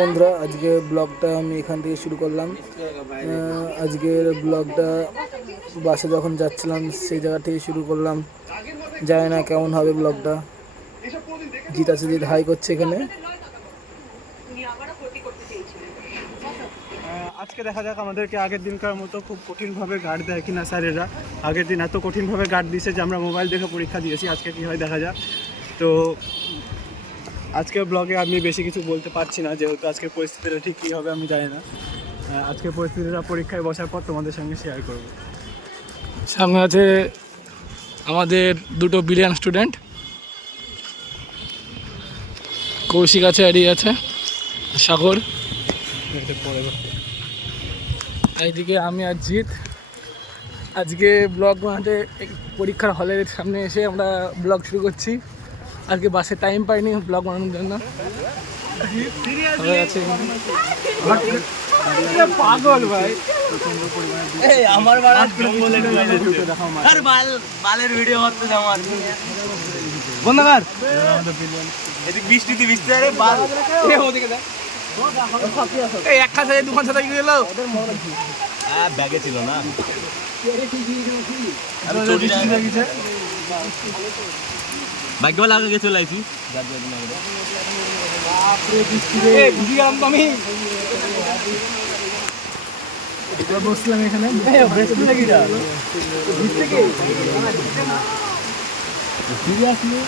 বন্ধুরা, আজকে ব্লগটা আমি এখান থেকে শুরু করলাম। আজকের ব্লগটা বাসে যখন যাচ্ছিলাম সেই জায়গা থেকে শুরু করলাম। জানি না কেমন হবে ব্লগটা। জিৎ আছে, জিৎ হাই করছে এখানে। আজকে দেখা যাক আমাদেরকে আগের দিনকার মতো খুব কঠিনভাবে গার্ড দেয় কিনা স্যারেরা। আগের দিন এত কঠিনভাবে গার্ড দিয়েছে যে আমরা মোবাইল দেখে পরীক্ষা দিয়েছি। আজকে কী হয় দেখা যাক। তো আজকের ব্লগে আমি বেশি কিছু বলতে পারছি না, যেহেতু আজকের পরিস্থিতিটা ঠিক কী হবে আমি জানি না। আজকের পরিস্থিতিটা পরীক্ষায় বসার পর তোমাদের সঙ্গে শেয়ার করব। সামনে আছে আমাদের দুটো ব্রিলিয়ান স্টুডেন্ট, কৌশিক আছে, আরি আছে, সাগর। এইদিকে আমি আর জিৎ। আজকে ব্লগ বানাতে পরীক্ষার হলের সামনে এসে আমরা ব্লগ শুরু করছি। আজকে বাসে টাইম পাইনি ব্লগ বানানোর জন্য। পাগল ভাই, আমার বালের ভিডিও করতে আমার বন্ধুবার এদিক বৃষ্টিতে বৃষ্টি আরে বাল এই এক খাতে দুখান সাথে গেল। হ্যাঁ ব্যাগে ছিল না ভাগ্যবান আগে গেছে লাইছি বসলাম এখানে। সিরিয়াসলি